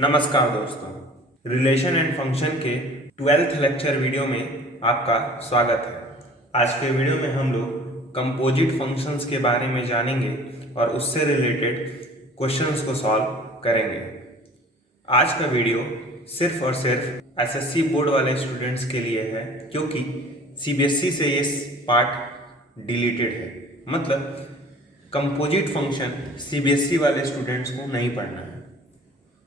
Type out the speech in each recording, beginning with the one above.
नमस्कार दोस्तों, relation and function के 12th लेक्चर वीडियो में आपका स्वागत है। आज के वीडियो में हम लोग कंपोजिट फंक्शंस के बारे में जानेंगे और उससे रिलेटेड क्वेश्चंस को सॉल्व करेंगे। आज का वीडियो सिर्फ और सिर्फ एसएससी बोर्ड वाले स्टूडेंट्स के लिए है, क्योंकि सीबीएसई से ये पार्ट डिलीटेड है। मतलब कंपोजिट फंक्शन सीबीएसई वाले स्टूडेंट्स को नहीं पढ़ना है,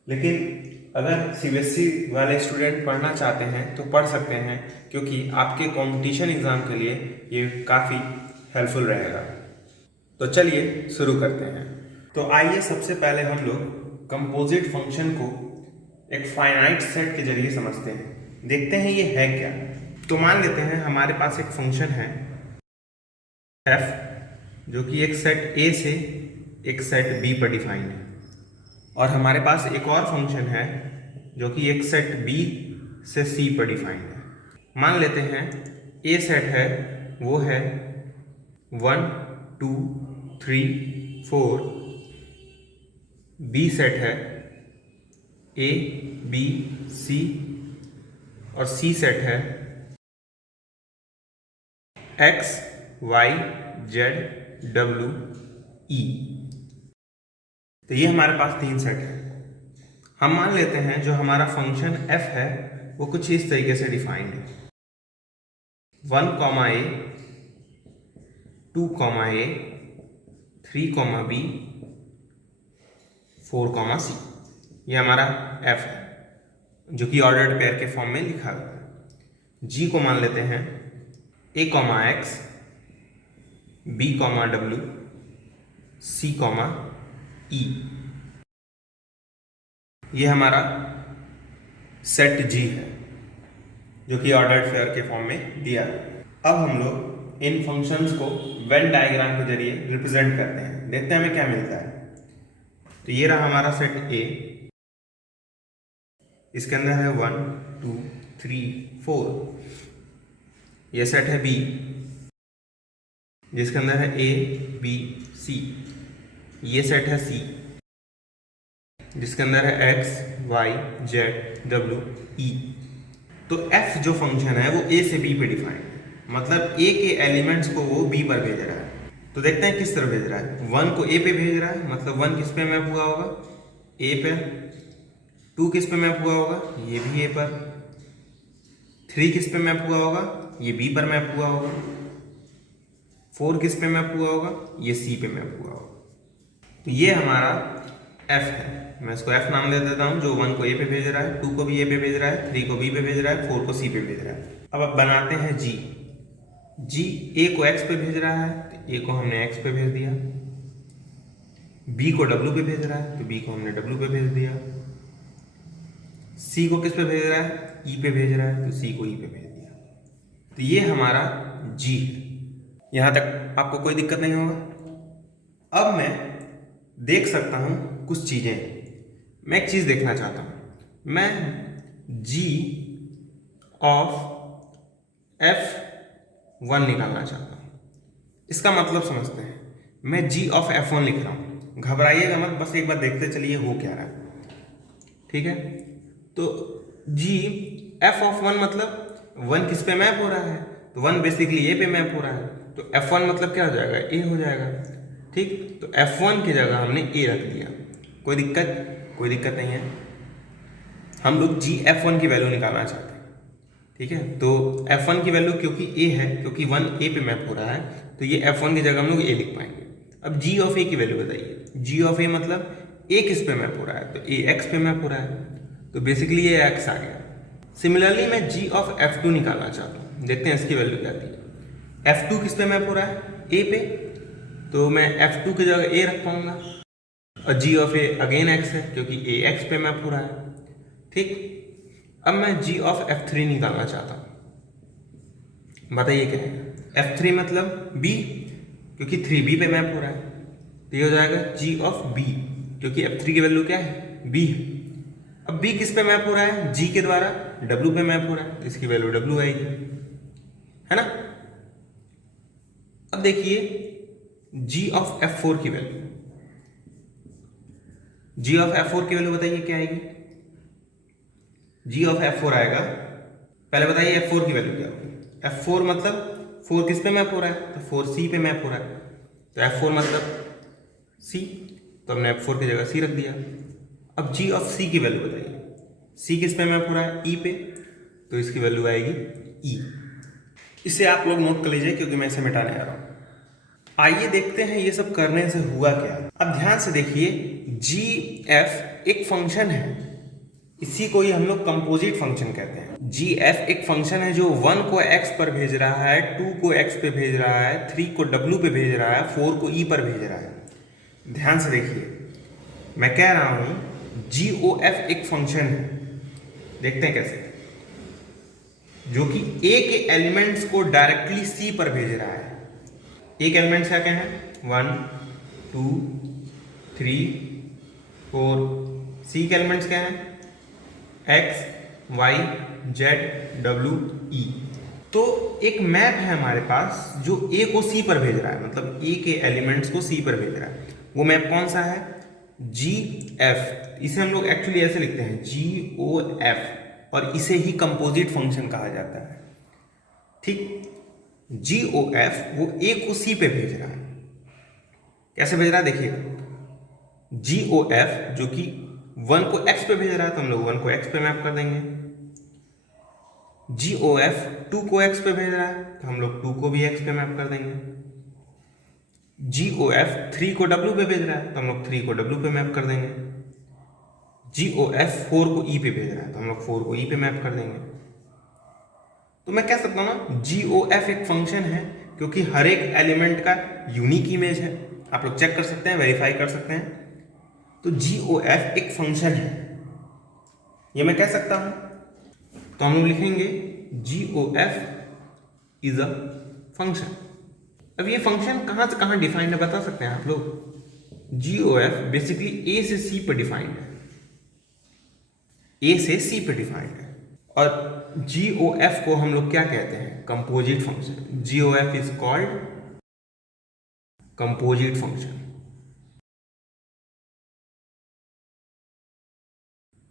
लेकिन अगर सीबीएसई वाले स्टूडेंट पढ़ना चाहते हैं तो पढ़ सकते हैं, क्योंकि आपके कंपटीशन एग्ज़ाम के लिए ये काफ़ी हेल्पफुल रहेगा। तो चलिए शुरू करते हैं। तो आइए सबसे पहले हम लोग कंपोजिट फंक्शन को एक फाइनाइट सेट के जरिए समझते हैं, देखते हैं ये है क्या। तो मान लेते हैं हमारे पास एक फंक्शन है f, जो कि एक सेट A से एक सेट B पर डिफाइन है, और हमारे पास एक और फंक्शन है जो कि एक सेट B से C पर डिफाइंड है। मान लेते हैं A सेट है वो है 1 2 3 4, B सेट है A B C, और C सेट है X Y Z W E। तो ये हमारे पास तीन सेट है। हम मान लेते हैं जो हमारा फंक्शन f है वो कुछ इस तरीके से डिफाइंड है 1, A 2, A 3, B 4, C। ये हमारा f है जो कि ऑर्डर्ड पेयर के फॉर्म में लिखा हुआ है। g को मान लेते हैं A, X B, W C, E। ये हमारा सेट G है जो कि ऑर्डर्ड पेयर के फॉर्म में दिया है। अब हम लोग इन फंक्शंस को वेन डायग्राम के जरिए रिप्रेजेंट करते हैं, देखते हैं हमें क्या मिलता है। तो ये रहा हमारा सेट A, इसके अंदर है 1 2 3 4। ये सेट है B जिसके अंदर है A B C। ये सेट है C जिसके अंदर है X Y Z W E। तो F जो फंक्शन है वो A से B पे डिफाइंड है, मतलब A के एलिमेंट्स को वो B पर भेज रहा है। तो देखते हैं किस तरह भेज रहा है। 1 को A पे भेज रहा है, मतलब 1 किस पे मैप हुआ होगा, A पे। 2 किस पे मैप हुआ होगा, ये भी A पर। 3 किस पे मैप हुआ होगा, ये B पर मैप हुआ होगा। 4 किस पे मैप हुआ होगा, ये C पे मैप हुआ होगा। तो ये हमारा F है। मैं इसको F नाम दे देता हूँ, जो 1 को A पे भेज रहा है, 2 को भी A पे भेज रहा है, 3 को B पे भेज रहा है, 4 को C पे भेज रहा है। अब बनाते हैं G। G A को X पे भेज रहा है, तो A को हमने X पे भेज दिया। B को W पे भेज रहा है, तो B को हमने W पे भेज दिया। C को किस पे भेज रहा है, E पे भेज रहा है, तो C को E पे भेज दिया। तो ये हमारा G है। यहाँ तक आपको कोई दिक्कत नहीं होगा। अब मैं देख सकता हूँ कुछ चीज़ें। मैं एक चीज़ देखना चाहता हूँ। मैं G ऑफ F1 निकालना चाहता हूँ। इसका मतलब समझते हैं। मैं G ऑफ F1 लिख रहा हूँ, घबराइएगा मत, बस एक बार देखते चलिए हो क्या रहा है। ठीक है, तो G F ऑफ 1 मतलब 1 किस पे मैप हो रहा है, तो 1 बेसिकली A पे मैप हो रहा है, तो F1 मतलब क्या हो जाएगा, A हो जाएगा। ठीक, तो F1 की जगह हमने A रख दिया। कोई दिक्कत नहीं है। हम लोग G F1 की वैल्यू निकालना चाहते हैं। ठीक है, तो F1 की वैल्यू क्योंकि A है, क्योंकि 1 A पे मैप हो रहा है, तो ये F1 की जगह हम लोग A लिख पाएंगे। अब G ऑफ A की वैल्यू बताइए। G ऑफ A मतलब A किस पे मैप हो रहा है, तो A X पे मैप हो रहा है, तो बेसिकली ये X आ गया। सिमिलरली मैं G ऑफ F2 निकालना चाहता हूँ, देखते हैं इसकी वैल्यू क्या आती है। F2 किस पे मैप हो रहा है, A पे, तो मैं F2 की जगह A रख पाऊंगा। और G of A again X है, क्योंकि A X पे मैप हो रहा है। ठीक, अब मैं G ऑफ F3 निकालना चाहता हूँ, बताइए क्या है। F3 मतलब B, क्योंकि 3B पे मैप हो रहा है, तो ये हो जाएगा G ऑफ B, क्योंकि F3 की वैल्यू क्या है, B। अब B किस पे मैप हो रहा है, G के द्वारा W पे मैप हो रहा है, तो इसकी वैल्यू W आएगी, है ना। अब देखिए G ऑफ F4 की वैल्यू, G ऑफ F4 की वैल्यू बताइए क्या आएगी। जी ऑफ F4 आएगा। पहले बताइए F4 की वैल्यू क्या होगी। F4 मतलब 4 किस पे मैप हो रहा है, तो 4C पे मैप हो रहा है, तो F4 मतलब C, तो हमने F4 की जगह C रख दिया। अब जी ऑफ C की वैल्यू बताइए, C किस पे मैप हो रहा है, E पे, तो इसकी वैल्यू आएगी E। इसे आप लोग नोट कर लीजिए क्योंकि मैं इसे मिटाने आ रहा हूँ। आइए देखते हैं ये सब करने से हुआ क्या। अब ध्यान से देखिए, जी एफ एक फंक्शन है, इसी को ही हम लोग कंपोजिट फंक्शन कहते हैं। जी एफ एक फंक्शन है जो 1 को x पर भेज रहा है, 2 को x पे भेज रहा है, 3 को w पे भेज रहा है, 4 को e पर भेज रहा है। ध्यान से देखिए, मैं कह रहा हूं जी ओ एफ एक फंक्शन है, देखते हैं कैसे, जो कि a के एलिमेंट्स को डायरेक्टली c पर भेज रहा है। एक एलिमेंट्स क्या क्या है, 1 2 3 4। सी के एलिमेंट्स क्या है, x y z w e। तो एक मैप है हमारे पास जो a को c पर भेज रहा है, मतलब a के एलिमेंट्स को c पर भेज रहा है। वो मैप कौन सा है, जी एफ। इसे हम लोग एक्चुअली ऐसे लिखते हैं जी ओ एफ, और इसे ही कंपोजिट फंक्शन कहा जाता है। ठीक, जी ओ एफ वो ए को सी पे भेज रहा है। कैसे भेज रहा है देखिए, जी ओ एफ जो कि 1 को x पे भेज रहा है, तो हम लोग 1 को x पे मैप कर देंगे। जी ओ एफ 2 को x पे भेज रहा है, तो हम लोग 2 को भी x पे मैप कर देंगे। जी ओ एफ 3 को w पे भेज रहा है, तो हम लोग 3 को w पे मैप कर देंगे। जी ओ एफ 4 को e पे भेज रहा है, तो हम लोग 4 को e पे मैप कर देंगे। तो मैं कह सकता हूं ना, जी ओ एफ एक फंक्शन है क्योंकि हर एक एलिमेंट का यूनिक इमेज है। आप लोग चेक कर सकते हैं, वेरीफाई कर सकते हैं। तो जी ओ एफ एक फंक्शन है, ये मैं कह सकता हूं। तो हम लोग लिखेंगे g O F is a function. अब ये फंक्शन कहां से कहां डिफाइंड है बता सकते हैं आप लोग। जी ओ एफ बेसिकली ए से सी पर डिफाइंड है, ए से सी पर डिफाइंड है। और जी ओ एफ को हम लोग क्या कहते हैं, composite function. G O F is called composite function.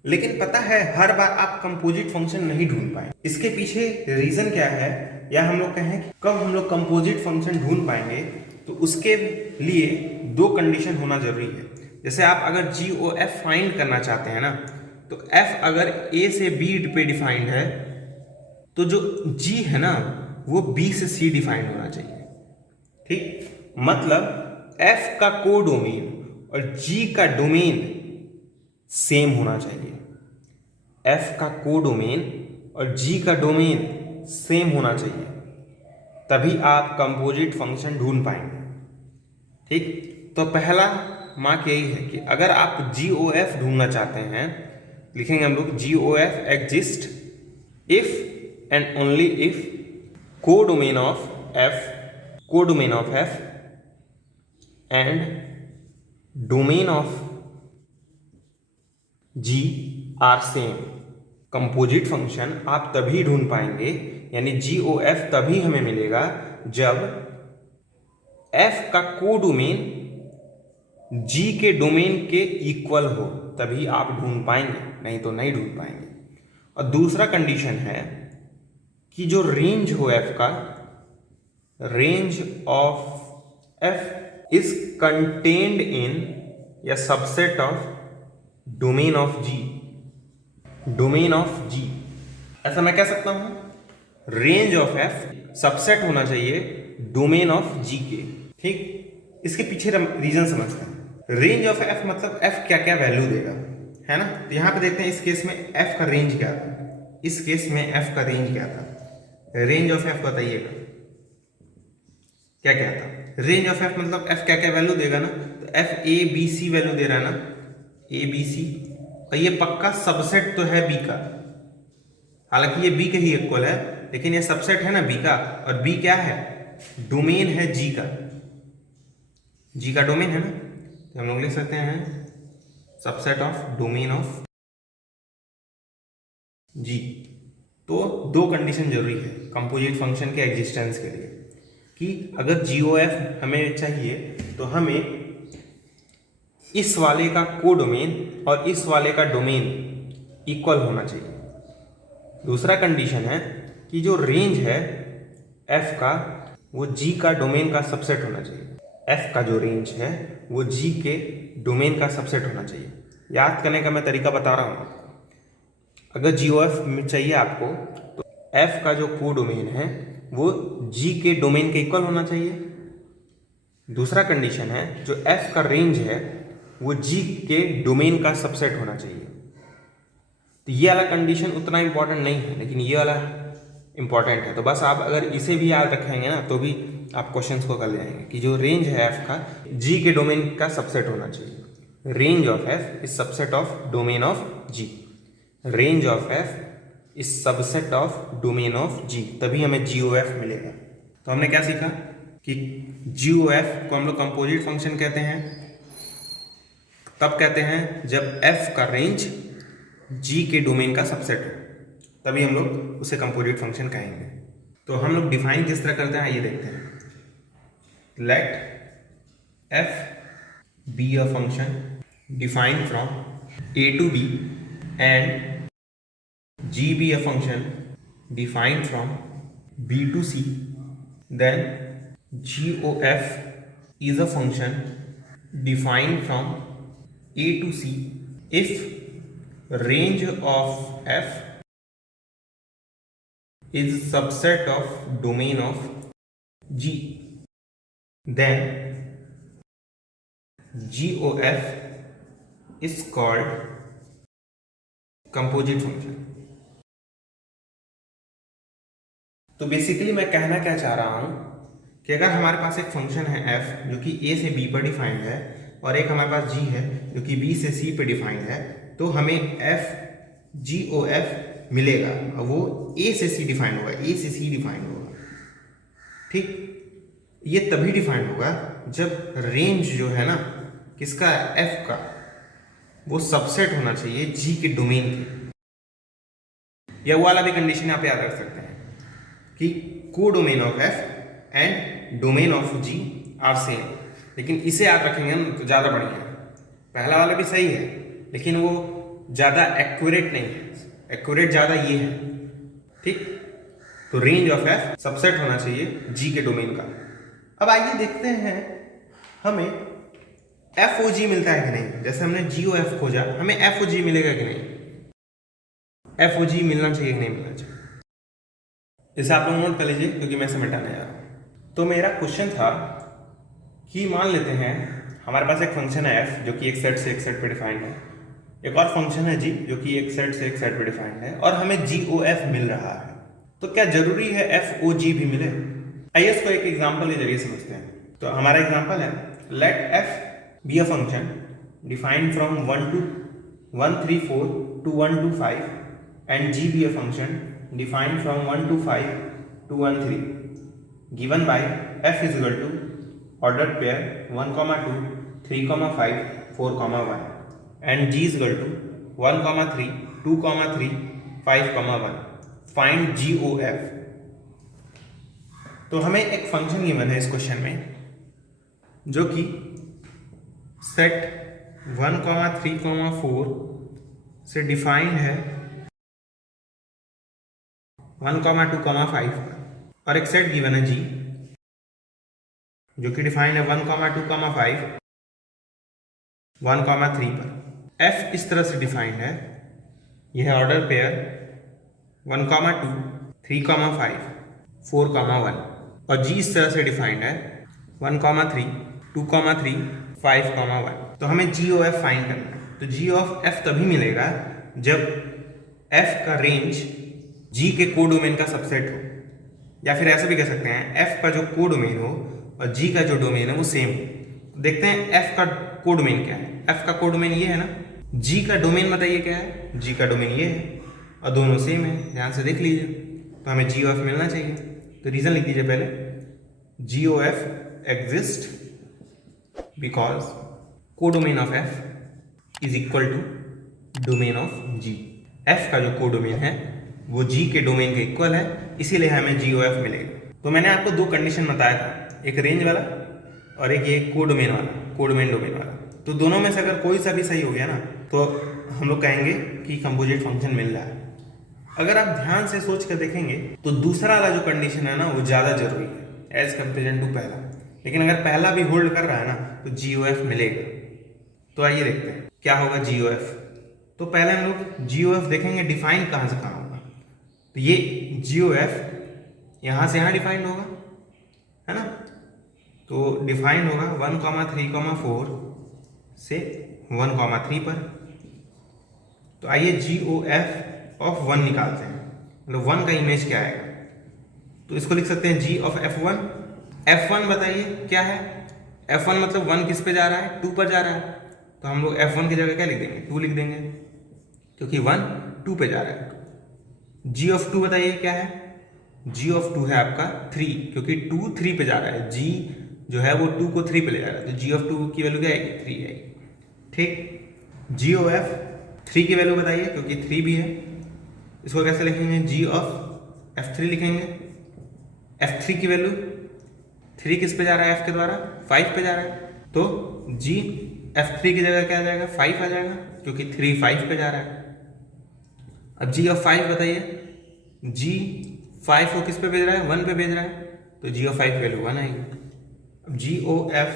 लेकिन पता है हर बार आप कंपोजिट फंक्शन नहीं ढूंढ पाए, इसके पीछे रीजन क्या है, या हम लोग कहें कब हम लोग कंपोजिट फंक्शन ढूंढ पाएंगे, तो उसके लिए दो कंडीशन होना जरूरी है। जैसे आप अगर जी ओ एफ फाइंड करना चाहते हैं ना, तो एफ अगर ए से बी पे डिफाइंड है, तो जो जी है ना वो बी से सी डिफाइंड होना चाहिए। ठीक, मतलब एफ का कोडोमेन और जी का डोमेन सेम होना चाहिए। एफ का कोडोमेन और जी का डोमेन सेम होना चाहिए, तभी आप कंपोजिट फंक्शन ढूंढ पाएंगे। ठीक, तो पहला मार्क यही है कि अगर आप जी ओ एफ ढूंढना चाहते हैं, लिखेंगे हम लोग g O f exist if and only if codomain of f and domain of g are same. Composite function आप तभी ढूंढ पाएंगे, यानी जी ओ एफ तभी हमें मिलेगा जब एफ का कोडोमेन जी के डोमेन के इक्वल हो, तभी आप ढूंढ पाएंगे, नहीं तो नहीं ढूंढ पाएंगे। और दूसरा कंडीशन है कि जो रेंज हो एफ का, range of f is contained in या subset of domain of g. Domain of g, ऐसा मैं कह सकता हूं रेंज ऑफ एफ सबसेट होना चाहिए डोमेन ऑफ जी के। ठीक, इसके पीछे रीजन समझते हैं। रेंज ऑफ एफ मतलब एफ क्या क्या वैल्यू देगा, है ना। तो यहां पे देखते हैं इस केस में एफ का रेंज क्या था, इस केस में एफ का रेंज क्या था। रेंज ऑफ एफ बताइएगा क्या क्या था। रेंज ऑफ एफ मतलब एफ क्या क्या वैल्यू देगा ना, तो f a b c value दे रहा है ना, ए बी सी, और ये पक्का सबसेट तो है बी का, हालांकि ये बी के ही इक्वल है, लेकिन ये सबसेट है ना बी का, और बी क्या है, डोमेन है जी का, जी का डोमेन है ना, तो हम लोग लिख सकते हैं subset of domain of g. तो दो कंडीशन जरूरी है कंपोजिट फंक्शन के एग्जिस्टेंस के लिए, कि अगर जी ओ एफ हमें चाहिए तो हमें इस वाले का कोडोमेन और इस वाले का डोमेन इक्वल होना चाहिए। दूसरा कंडीशन है कि जो रेंज है f का वो g का डोमेन का सबसेट होना चाहिए। f का जो रेंज है वो g के डोमेन का सबसेट होना चाहिए। याद करने का मैं तरीका बता रहा हूँ। अगर GOF चाहिए आपको तो f का जो को डोमेन है वो g के डोमेन के इक्वल होना चाहिए। दूसरा कंडीशन है जो f का रेंज है वो g के डोमेन का सबसेट होना चाहिए। तो ये वाला कंडीशन उतना इंपॉर्टेंट नहीं है, लेकिन ये वाला इंपॉर्टेंट है। तो बस आप अगर इसे भी याद रखेंगे ना तो भी आप क्वेश्चंस को कर ले जाएंगे कि जो रेंज है f का g के डोमेन का सबसेट होना चाहिए। Range of f is subset of domain of g। Range of f is subset of domain of g, तभी हमें GOF मिलेगा। तो हमने क्या सीखा कि GOF को हम लोग कंपोजिट फंक्शन कहते हैं, तब कहते हैं जब f का रेंज g के डोमेन का सबसेट हो, तभी हम लोग उसे कंपोजिट फंक्शन कहेंगे। तो हम लोग डिफाइन किस तरह करते हैं आइए देखते हैं। Let f be a function defined from a to b and g be a function defined from b to c, then GOF is a function defined from a to c if range of f is subset of domain of g, then GOF is called composite function। तो basically मैं कहना क्या चाह रहा हूं कि अगर हमारे पास एक फंक्शन है f जो कि a से b पर डिफाइंड है और एक हमारे पास g है जो कि b से c पर डिफाइंड है, तो हमें f GOF मिलेगा और वो a से c डिफाइंड होगा, a से c डिफाइंड होगा। ठीक, ये तभी डिफाइंड होगा जब रेंज जो है ना किसका f का वो सबसेट होना चाहिए g के डोमेन के। या वो वाला भी कंडीशन आप याद रख सकते हैं कि को domain of f and domain of g are same, लेकिन इसे याद रखेंगे ना तो ज़्यादा बढ़िया है। पहला वाला भी सही है लेकिन वो ज़्यादा एक्यूरेट नहीं है, एक्यूरेट ज़्यादा ये है। ठीक, तो रेंज ऑफ f सबसेट होना चाहिए g के डोमेन का। अब आइए देखते हैं हमें FOG मिलता है कि नहीं। जैसे हमने GOF खोजा, हमें FOG मिलेगा कि नहीं, FOG मिलना चाहिए कि नहीं मिलना चाहिए, इसे आप लोग नोट कर लीजिए क्योंकि मैं इसे मिटाने जा रहा हूँ। तो मेरा क्वेश्चन था कि मान लेते हैं हमारे पास एक फंक्शन है f जो कि एक सेट से एक सेट पे डिफाइंड है, एक और फंक्शन है g जो कि एक सेट से एक सेट पे डिफाइंड है, और हमें GOF मिल रहा है। तो क्या जरूरी है FOG भी मिले? आइए इसको एक एग्जांपल के जरिए समझते हैं। तो हमारा एग्जांपल है late f be a function defined from 1 to 134 to 125 and g be a function defined from 1 to 5 to 13 given by f is equal to ordered pair 1, 2, 3, 5, 4, 1 and g is equal to 1, 3, 2, 3, 5, 1। Find GOF। तो हमें एक function given है इस question में जो कि set 1, 3, 4 से defined है 1, 2, 5 और एक सेट गिवन है G जो कि डिफाइंड है 1, 2, 5, 1, 3 पर। F इस तरह से डिफाइंड है, यह है ऑर्डर पेयर 1, 2, 3, 5, 4, 1 और G इस तरह से डिफाइंड है 1, 3, 2, 3, 5, 1। तो हमें GOF फाइंड करना है। तो GOF तभी मिलेगा जब F का रेंज G के कोडोमेन का सबसेट हो, या फिर ऐसा भी कह सकते हैं F का जो कोडोमेन हो और G का जो डोमेन है वो सेम हो। देखते हैं F का कोडोमेन क्या है। F का कोडोमेन ये है ना, G का डोमेन बताइए क्या है। G का डोमेन ये है और दोनों सेम है, ध्यान से देख लीजिए। तो हमें GOF मिलना चाहिए। तो रीजन लिख दीजिए पहले, GOF exist because codomain of F is equal to domain of G। F का जो कोडोमेन है वो G के डोमेन के इक्वल है, इसीलिए हमें GOF मिलेगा। तो मैंने आपको दो कंडीशन बताया था, एक रेंज वाला और एक ये कोडोमेन वाला, कोडोमेन डोमेन वाला। तो दोनों में से अगर कोई सा भी सही हो गया ना तो हम लोग कहेंगे कि कंपोजिट फंक्शन मिल रहा है। अगर आप ध्यान से सोच कर देखेंगे तो दूसरा वाला जो कंडीशन है ना वो ज़्यादा जरूरी है एज कंपेरिजन टू पहला। लेकिन अगर पहला भी होल्ड कर रहा है ना तो GOF मिलेगा। तो आइए देखते हैं क्या होगा GOF। तो पहले हम लोग GOF देखेंगे डिफाइन कहाँ से कहाँ होगा। तो ये GOF यहाँ से यहाँ डिफाइंड होगा, है ना। तो डिफाइन होगा 1,3,4 से 1,3 पर। तो आइए GOF ऑफ 1 निकालते हैं, मतलब 1 का इमेज क्या आएगा। तो इसको लिख सकते हैं G ऑफ F1। F1 बताइए क्या है। F1 मतलब 1 किस पे जा रहा है, 2 पर जा रहा है। तो हम लोग F1 की जगह क्या लिख देंगे, 2 लिख देंगे, क्योंकि 1 2 पे जा रहा है। G ऑफ 2 बताइए क्या है। G ऑफ 2 है आपका 3, क्योंकि 2 3 पे जा रहा है। G जो है वो 2 को 3 पे ले जा रहा है, तो G ऑफ 2 की वैल्यू क्या आएगी, 3 आएगी। ठीक, GOF 3 की वैल्यू बताइए, क्योंकि 3 भी है। इसको कैसे लिखेंगे, G ऑफ F3 लिखेंगे। F3 की वैल्यू 3 किस पे जा रहा है, F के द्वारा 5 पे जा रहा है, तो G F3 की जगह क्या आ जाएगा, 5 आ जाएगा, क्योंकि 3 5 पे जा रहा है। अब G ऑफ 5 बताइए, G 5 को किस पे भेज रहा है, 1 पे भेज रहा है, तो G ऑफ 5 की वैल्यू 1 आएगी। अब GOF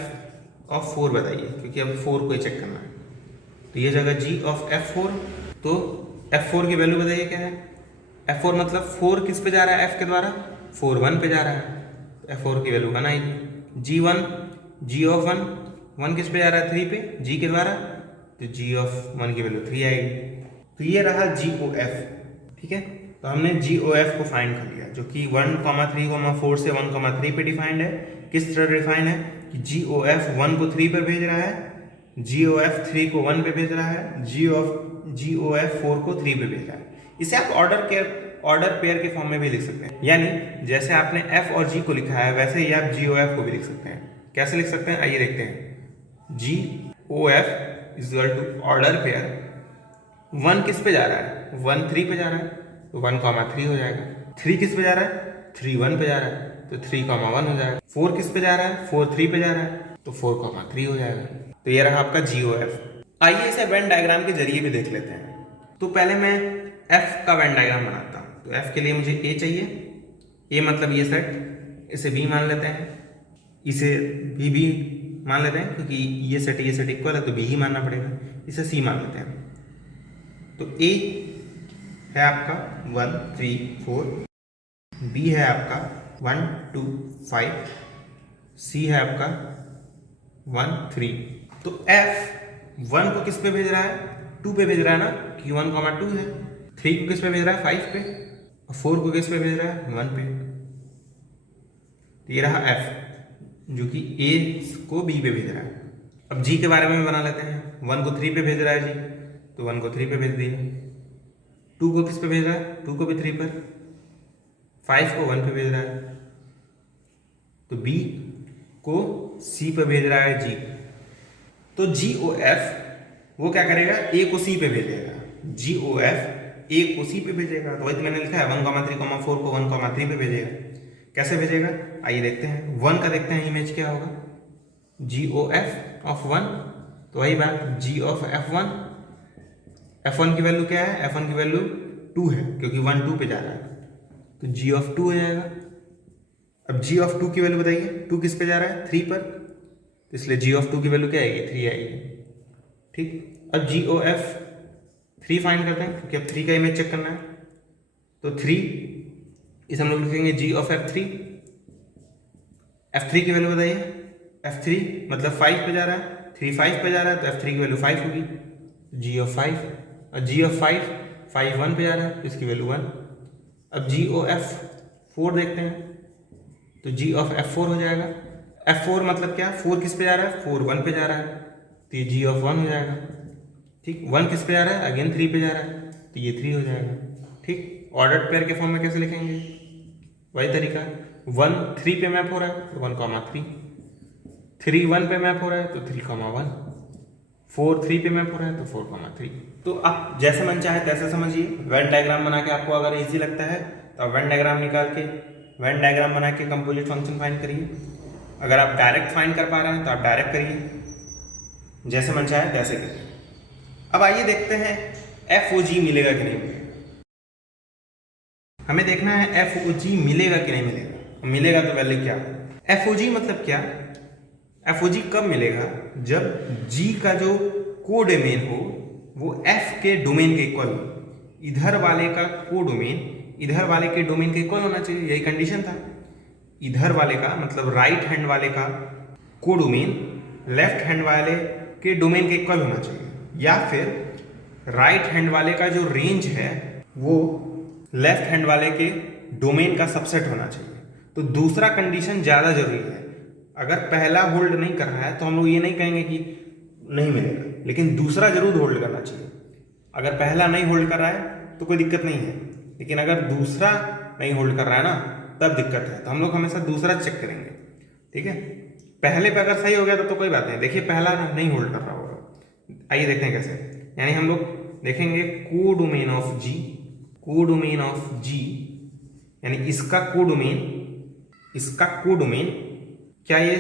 ऑफ 4 बताइए, क्योंकि अब 4 को ही चेक करना है, तो ये जाएगा G ऑफ F4। तो F4 की वैल्यू बताइए क्या है। F4 मतलब 4 किस पे जा रहा है, F के द्वारा 4 1 पे जा रहा है, तो F4 की वैल्यू 1 आएगी। G1 G ऑफ 1 किस पे जा रहा है, 3 पे, G के द्वारा, तो G ऑफ 1 की वैल्यू 3 आएगी। तो ये रहा GOF। ठीक है, तो हमने GOF को फाइंड कर लिया, जो कि 1,3,4 से 1,3 पे डिफाइंड है। किस तरह डिफाइंड है कि GOF 1 को 3 पर भेज रहा है, GOF 3 को 1 पे भेज रहा है, GOF 4 को 3 पे भेज रहा है। इसे आप ऑर्डर पेयर के फॉर्म में भी लिख सकते हैं, यानी जैसे आपने F और G को लिखा है वैसे ही आप GOF को भी लिख सकते हैं। कैसे लिख सकते हैं, आइए देखते हैं। GOF is equal to order pair, 1 किस पे जा रहा है, 1 3 पे जा रहा है, तो 1,3 हो जाएगा। 3 किस पे जा रहा है, 3 1 पे जा रहा है, तो 3,1 हो जाएगा। 4 किस पे जा रहा है, 4 3 पे जा रहा है, तो 4,3 हो जाएगा। तो ये रहा आपका GOF। आइए इसे वेन डायग्राम के जरिए भी देख लेते हैं। तो पहले मैं F का वेन डायग्राम बनाता हूँ। तो F के लिए मुझे A चाहिए। A मतलब ये सेट, इसे B मान लेते हैं, इसे भी मान लेते हैं, क्योंकि ये सेट इक्वल है तो B ही मानना पड़ेगा। इसे C मान लेते हैं। तो A है आपका 1 3 4, B है आपका 1 2 5, C है आपका 1 3। तो F 1 को किस पे भेज रहा है, 2 पे भेज रहा है ना, कि 1,2 है। 3 को किस पे भेज रहा है, 5 पे, और 4 को किस पे भेज रहा है, 1 पे। तो ये रहा F, जो कि A को B पे भेज रहा है। अब G के बारे में बना लेते हैं। 1 को 3 पे भेज रहा है G, तो 1 को 3 पे भेज दिया। 2 को किस पे भेज रहा है, 2 को भी 3 पर। 5 को 1 पे भेज रहा है, तो B को C पे भेज रहा है G। तो GOF वो क्या करेगा, A को C पे भेजेगा। GOF A को C पे भेजेगा, तो वही तो मैंने लिखा है 1,3,4 को 1,3 पे भेजेगा। कैसे भेजेगा, आइए देखते हैं। 1 का देखते हैं इमेज क्या होगा, GOF ऑफ 1, तो वही बात G ऑफ F1। F1 की वैल्यू क्या है, F1 की वैल्यू 2 है, क्योंकि 1 2 पे जा रहा है, तो G ऑफ 2 हो जाएगा। अब G ऑफ 2 की वैल्यू बताइए, 2 किस पे जा रहा है, 3 पर, तो इसलिए G ऑफ 2 की वैल्यू क्या आएगी, 3 आएगी। ठीक, अब GOF 3 फाइंड करते हैं, क्योंकि अब 3 का इमेज चेक करना है। तो 3 इसे हम लोग लिखेंगे G ऑफ F3। F3 की वैल्यू बताइए, F3 मतलब 5 पे जा रहा है, 3 5 पे जा रहा है, तो F3 की वैल्यू 5 होगी, G ऑफ 5। और G ऑफ 5 1 पे जा रहा है, तो इसकी वैल्यू 1। अब GOF 4 देखते हैं, तो G ऑफ F4 हो जाएगा। F4 मतलब क्या, 4 किस पे जा रहा है, 4 1 पे जा रहा है, तो ये G ऑफ 1 हो जाएगा। ठीक, 1 किस पे जा रहा है, अगेन 3 पे जा रहा है, तो ये 3 हो जाएगा। ठीक, ऑर्डर पेयर के फॉर्म में कैसे लिखेंगे, वही तरीका है। 1 3 पे मैप हो रहा है, तो 1,3, 3 1 पे मैप हो रहा है, तो 3,1, 4 3 पे मैप हो रहा है, तो 4,3। तो आप जैसे मन चाहे तैसे समझिए। वेन डायग्राम बना के आपको अगर इजी लगता है तो आप वेन डायग्राम निकाल के वेन डायग्राम बना के कंपोजिट फंक्शन फाइंड करिए। अगर आप डायरेक्ट फाइंड कर पा रहे हैं तो आप डायरेक्ट करिए, जैसे मन चाहे तैसे करिए। अब आइए देखते हैं FOG मिलेगा कि नहीं मिलेगा। हमें देखना है एफ ओ जी मिलेगा कि नहीं मिलेगा। मिलेगा तो वैल्यू क्या है। एफ ओ जी मतलब क्या, एफ ओ जी कब मिलेगा, जब जी का जो कोडोमेन हो वो एफ के डोमेन के इक्वल हो। इधर वाले का कोडोमेन इधर वाले के डोमेन के इक्वल होना चाहिए, यही कंडीशन था। इधर वाले का मतलब राइट हैंड वाले का कोडोमेन लेफ्ट हैंड वाले के डोमेन के इक्वल होना चाहिए, या फिर राइट हैंड वाले का जो रेंज है वो लेफ्ट हैंड वाले के डोमेन का सबसेट होना चाहिए। तो दूसरा कंडीशन ज़्यादा जरूरी है। अगर पहला होल्ड नहीं कर रहा है तो हम लोग ये नहीं कहेंगे कि नहीं मिलेगा, लेकिन दूसरा जरूर होल्ड करना चाहिए। अगर पहला नहीं होल्ड कर रहा है तो कोई दिक्कत नहीं है, लेकिन अगर दूसरा नहीं होल्ड कर रहा है ना तब दिक्कत है। तो हम लोग हमेशा दूसरा चेक करेंगे, ठीक है। पहले पे अगर सही हो गया तो कोई बात नहीं। देखिए पहला नहीं होल्ड कर रहा होगा, आइए देखते हैं कैसे। यानी हम लोग देखेंगे codomain of g, codomain of g यानी इसका कोडोमेन क्या ये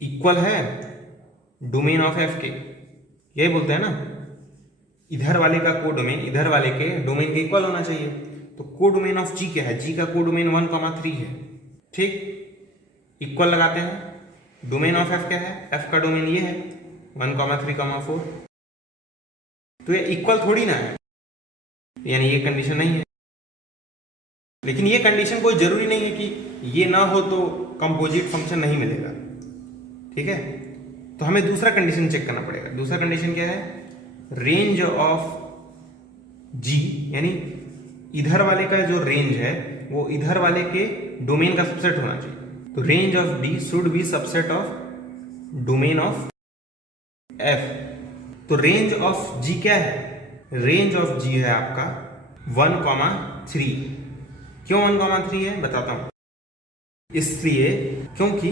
इक्वल है डोमेन ऑफ एफ के, यही बोलते हैं ना। इधर वाले का कोडोमेन इधर वाले के डोमेन के इक्वल होना चाहिए। तो कोडोमेन ऑफ जी क्या है, जी का कोडोमेन 1,3 है, ठीक। इक्वल लगाते हैं। डोमेन ऑफ एफ क्या है, एफ का डोमेन ये है 1,3,4। तो ये इक्वल थोड़ी ना है, यानी ये कंडीशन नहीं है। लेकिन ये कंडीशन कोई जरूरी नहीं है कि ये ना हो तो कंपोजिट फंक्शन नहीं मिलेगा, ठीक है। तो हमें दूसरा कंडीशन चेक करना पड़ेगा। दूसरा कंडीशन क्या है, रेंज ऑफ जी यानी इधर वाले का जो रेंज है वो इधर वाले के डोमेन का सबसेट होना चाहिए। तो range of D should be subset of domain of F. तो रेंज ऑफ जी क्या है, रेंज ऑफ जी है आपका 1,3। क्यों 1,3 है बताता हूं। इसलिए क्योंकि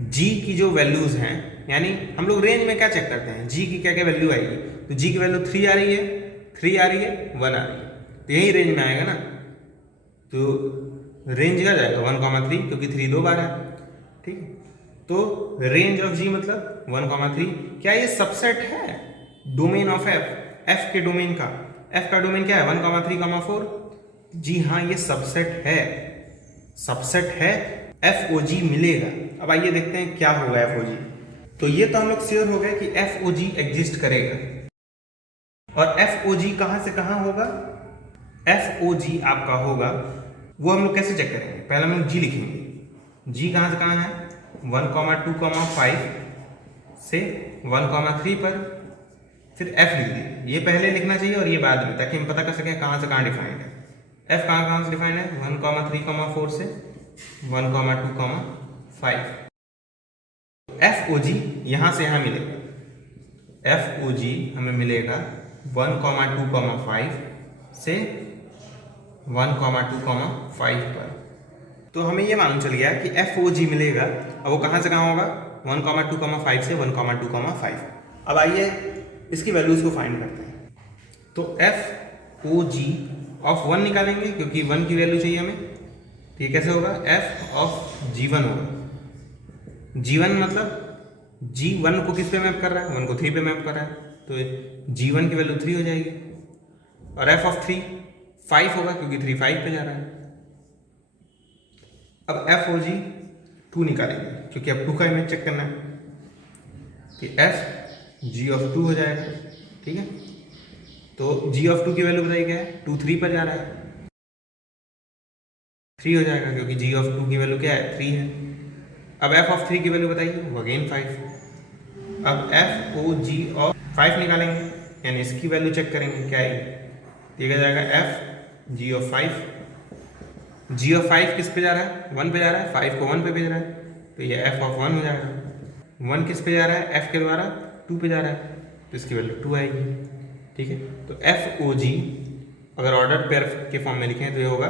जी की जो वैल्यूज हैं, यानी हम लोग रेंज में क्या चेक करते हैं, जी की क्या क्या वैल्यू आएगी। तो जी की वैल्यू 3 आ रही है, 3 आ रही है, 1 आ रही है, तो यही रेंज में आएगा ना। तो रेंज क्या जाएगा 1,3, क्योंकि 3 2 बार है, ठीक। तो रेंज ऑफ जी मतलब 1,3। क्या ये सबसेट है डोमेन ऑफ एफ, एफ के डोमेन का। एफ का डोमेन क्या है 1,3,4। जी हाँ ये सबसेट है, सबसेट है, एफ ओ जी मिलेगा। अब आइए देखते हैं क्या होगा एफ ओ जी। तो ये तो हम लोग श्योर हो गए कि एफ ओ जी एग्जिस्ट करेगा। और एफ ओ जी कहां से कहां होगा, एफ ओ जी आपका होगा वो हम लोग कैसे चेक करेंगे। पहले हम लोग जी लिखेंगे। जी कहां से कहां है 1,2,5 से 1,3 पर, फिर एफ लिख दीजिए। ये पहले लिखना चाहिए और ये बाद में, ताकि हम पता कर सकें कहां से कहां डिफाइंड है। एफ कहां से डिफाइंड है 1,3,4 से 1,2,5। एफ ओ जी यहां से यहां मिलेगा। एफ ओ जी हमें मिलेगा 1,2,5 से 1,2,5 पर। तो हमें ये मालूम चल गया कि एफ ओ जी मिलेगा। अब वो कहां से कहां होगा 1,2,5 से 1,2,5। अब आइए इसकी वैल्यूज को फाइंड करते हैं। तो एफ ओ जी ऑफ 1 निकालेंगे, क्योंकि 1 की वैल्यू चाहिए हमें। तो ये कैसे होगा, एफ ऑफ जी1 होगा। जी1 मतलब जी1 को किस पे मैप कर रहा है, 1 को 3 पे मैप कर रहा है, तो जी1 की वैल्यू 3 हो जाएगी। और एफ ऑफ 3 5 होगा, क्योंकि 3 5 पे जा रहा है। अब एफ ओ जी 2 निकालेंगे, क्योंकि अब 2 का इमेज चेक करना है। कि एफ जी ऑफ 2 हो जाएगा, ठीक है। तो जी ऑफ 2 की वैल्यू बताइए क्या है, 2 3 पर जा रहा है, 3 हो जाएगा, क्योंकि जी ऑफ 2 की वैल्यू क्या है 3 है। अब एफ ऑफ 3 की वैल्यू बताइए, वो अगेन 5। अब एफ ओ जी ऑफ 5 निकालेंगे, यानी इसकी वैल्यू चेक करेंगे क्या है। देखा जाएगा f g of 5। G of 5 किस पे जा रहा है 1 पे जा रहा है, 5 को 1 पे भेज रहा है, तो ये एफ ऑफ 1 हो जाएगा। 1 किस पे जा रहा है, एफ के द्वारा 2 पे जा रहा है, तो इसकी वैल्यू 2 आएगी, ठीक है। तो एफ ओ जी अगर ऑर्डर पेयर के फॉर्म में लिखें तो ये होगा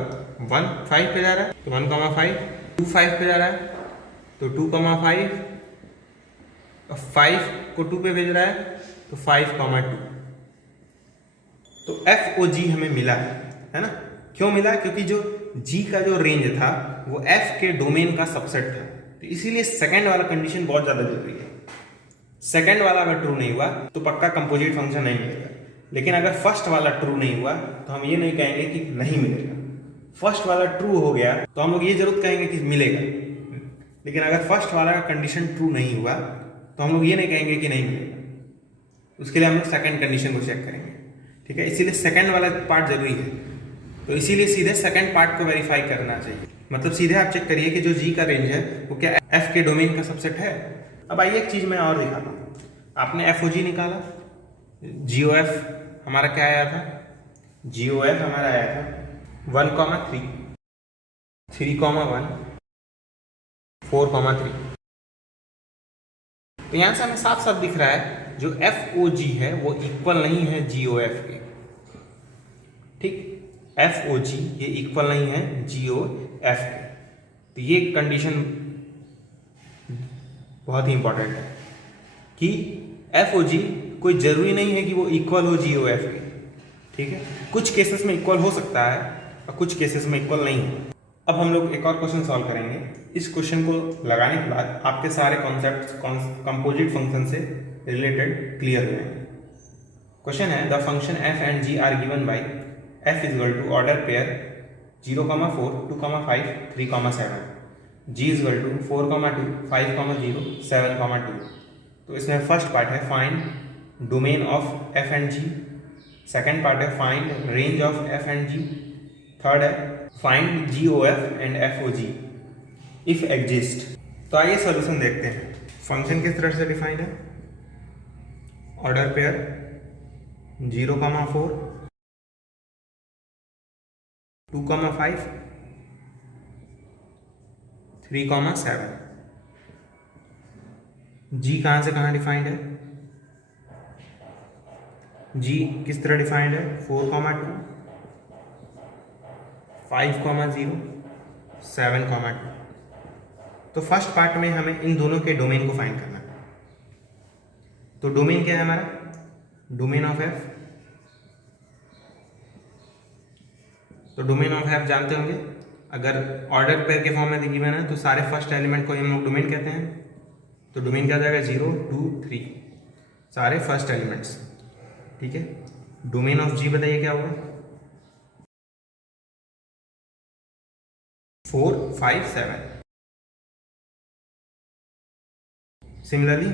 1 5 पे जा रहा है, तो 1,5, 2 5 पे जा रहा है, तो 2,5, 5 को 2 पे भेज रहा है, तो 5,2। तो एफ ओ जी हमें मिला है ना। क्यों मिला, क्योंकि जो जी का जो रेंज था वो एफ के डोमेन का सबसेट था। तो इसीलिए सेकंड वाला कंडीशन बहुत ज्यादा जरूरी है। सेकंड वाला अगर ट्रू नहीं हुआ तो पक्का कंपोजिट फंक्शन नहीं मिलेगा। लेकिन अगर फर्स्ट वाला ट्रू नहीं हुआ तो हम ये नहीं कहेंगे कि नहीं मिलेगा। फर्स्ट वाला ट्रू हो गया तो हम लोग ये जरूर कहेंगे कि मिलेगा, लेकिन अगर फर्स्ट वाला कंडीशन ट्रू नहीं हुआ तो हम लोग ये नहीं कहेंगे कि नहीं मिलेगा। उसके लिए हम लोग सेकंड कंडीशन को चेक करेंगे, ठीक है। इसीलिए सेकंड वाला पार्ट जरूरी है, तो इसीलिए सीधे सेकंड पार्ट को वेरीफाई करना चाहिए। मतलब सीधे आप चेक करिए कि जो जी का रेंज है वो क्या एफ के डोमेन का सबसेट है। अब आइए एक चीज मैं और दिखाता हूँ। आपने एफ ओ जी निकाला, जी ओ एफ हमारा क्या आया था, जी ओ एफ हमारा आया था 1,3, 3,1, 4,3। तो यहां से हमें साफ साफ दिख रहा है जो एफ ओ जी है वो इक्वल नहीं है जी ओ एफ के, ठीक। एफ ओ जी ये इक्वल नहीं है जी ओ एफ के। तो ये कंडीशन बहुत ही इंपॉर्टेंट है कि एफ ओ जी कोई जरूरी नहीं है कि वो इक्वल हो जी ओ एफ के, ठीक है। कुछ केसेस में इक्वल हो सकता है और कुछ केसेस में इक्वल नहीं है। अब हम लोग एक और क्वेश्चन सॉल्व करेंगे। इस क्वेश्चन को लगाने के बाद आपके सारे कॉन्सेप्ट्स कंपोजिट फंक्शन से रिलेटेड क्लियर हुए हैं। क्वेश्चन है the function f and g are given by f is equal to order pair 0,4, 2,5, 3,7, g is equal to 4,2, 5,0, 7,2। तो इसमें फर्स्ट पार्ट है find domain of f and g, second part है find range of f and g, third है find g O f and f o g if exist. तो आइए solution देखते हैं। Function किस तरह से डिफाइंड है, ऑर्डर पेयर 0,4, 2,5, 3,7। जी कहाँ से कहाँ डिफाइंड है, जी किस तरह डिफाइंड है 4,2, 5,0, 7,2। तो फर्स्ट पार्ट में हमें इन दोनों के डोमेन को फाइंड करना है। तो डोमेन क्या है हमारा, डोमेन ऑफ एफ। तो डोमेन ऑफ एफ जानते होंगे, अगर ऑर्डर पेयर के फॉर्म में गिवन है तो सारे फर्स्ट एलिमेंट को हम लोग डोमेन कहते हैं। तो डोमेन क्या आ जाएगा 0, 2, 3 सारे फर्स्ट एलिमेंट्स, ठीक है। डोमेन ऑफ जी बताइए क्या होगा, 4, 5, 7। सिमिलरली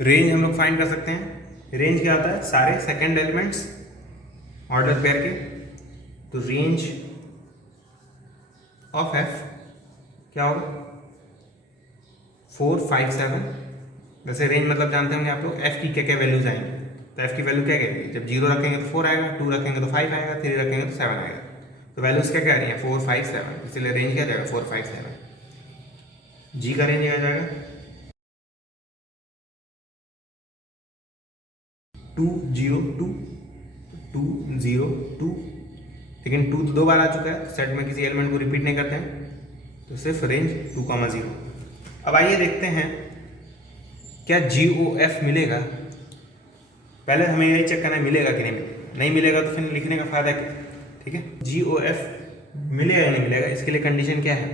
रेंज हम लोग फाइंड कर सकते हैं। रेंज क्या होता है, सारे सेकेंड एलिमेंट्स ऑर्डर पेयर के। तो रेंज ऑफ एफ क्या होगा 4, 5, 7। वैसे रेंज मतलब जानते होंगे आप लोग एफ की क्या क्या वैल्यूज आएंगे। तो एफ की वैल्यू क्या कहेगी, जब 0 रखेंगे तो 4 आएगा, 2 रखेंगे तो 5 आएगा, 3 रखेंगे तो 7 आएगा। तो वैल्यूज क्या क्या आ रही है 4, 5, 7, इसलिए रेंज क्या जाएगा 4, 5, 7। जी का रेंज आ जाएगा 2, 0, 2, 2, 0, 2। लेकिन 2 तो 2 बार आ चुका है, सेट में किसी एलिमेंट को रिपीट नहीं करते हैं, तो सिर्फ रेंज 2,0। अब आइए देखते हैं क्या जी ओ एफ मिलेगा। पहले हमें यही चेक करना है मिलेगा कि नहीं मिलेगा। नहीं मिलेगा तो फिर लिखने का फायदा क्या, ठीक है। जी ओ एफ मिलेगा या नहीं मिलेगा, इसके लिए कंडीशन क्या है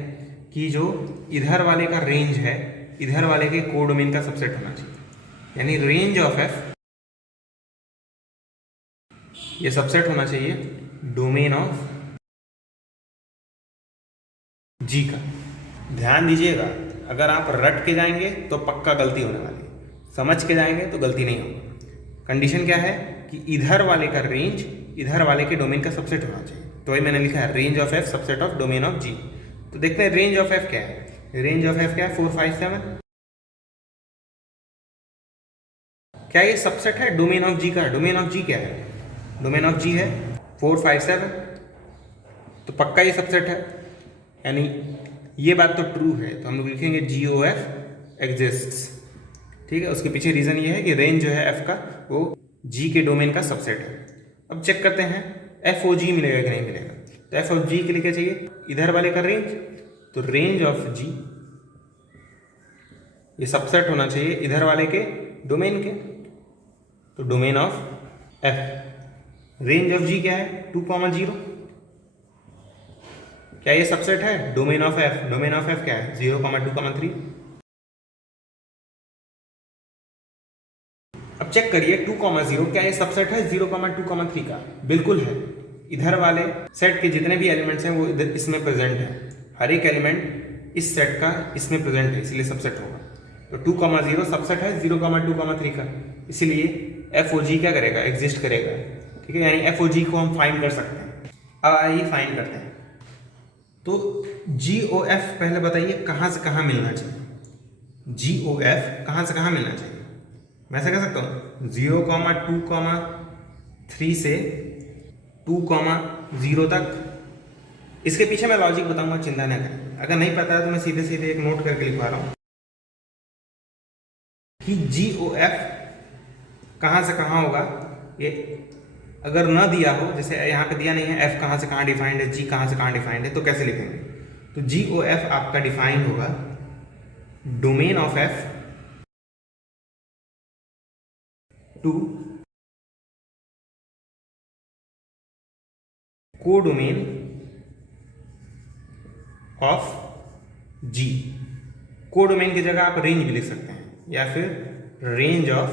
कि जो इधर वाले का रेंज है इधर वाले के कोडोमेन का सबसेट होना चाहिए। यानी रेंज ऑफ एफ ये सबसेट होना चाहिए डोमेन ऑफ जी का। ध्यान दीजिएगा, अगर आप रट के जाएंगे तो पक्का गलती होने वाली है, समझ के जाएंगे तो गलती नहीं होगी। कंडीशन क्या है कि इधर वाले का रेंज इधर वाले के डोमेन का सबसेट होना चाहिए। तो वही मैंने लिखा है range of f subset of domain of g. तो देखते हैं रेंज ऑफ एफ क्या है। रेंज ऑफ एफ क्या है 4, 5, 7। क्या ये सबसेट है डोमेन ऑफ जी का। डोमेन ऑफ जी क्या है, डोमेन ऑफ जी है 4, 5, 7। तो पक्का ये सबसेट है, यानी ये बात तो ट्रू है। तो हम लोग लिखेंगे जी ओ एफ एग्जिस्ट्स, ठीक है। उसके पीछे रीजन ये है कि रेंज जो है एफ का वो जी के डोमेन का सबसेट है। अब चेक करते हैं एफ ओ जी मिलेगा कि नहीं मिलेगा। तो एफ ऑफ जी के लिए क्या चाहिए, इधर वाले का रेंज। तो रेंज ऑफ जी ये सबसेट होना चाहिए इधर वाले के डोमेन के। तो domain of f range of g क्या है 2,0। क्या ये सबसेट है domain of f. Domain of f क्या है 0,2,3। अब चेक करिए 2,0 क्या ये सबसेट है 0,2,3 का। बिल्कुल है। इधर वाले सेट के जितने भी एलिमेंट्स हैं वो इधर इसमें प्रेजेंट है, हर एक एलिमेंट इस सेट का इसमें प्रेजेंट है, इसलिए सबसेट होगा। तो 2,0 सबसेट है 0,2,3 का, इसीलिए एफ ओ जी क्या करेगा, एग्जिस्ट करेगा। ठीक है, यानी एफ ओ जी को हम फाइंड कर सकते हैं। अब आइए फाइंड करते हैं। तो जी ओ एफ पहले बताइए कहाँ से कहाँ मिलना चाहिए। जी ओ एफ कहाँ से कहाँ मिलना चाहिए, मैं ऐसा कह सकता हूँ 0,2,3 से 2,0 तक। इसके पीछे मैं लॉजिक बताऊंगा, चिंता न करें। अगर नहीं पता है तो मैं सीधे सीधे एक नोट करके लिखवा रहा हूँ कि जी ओ एफ कहाँ से कहाँ होगा। ये अगर न दिया हो, जैसे यहाँ पे दिया नहीं है एफ कहाँ से कहाँ डिफाइंड है, जी कहाँ से कहाँ डिफाइंड है, तो कैसे लिखेंगे। तो जी ओ एफ आपका डिफाइंड होगा domain of f to codomain of g. Codomain की जगह आप रेंज भी लिख सकते हैं, या फिर रेंज ऑफ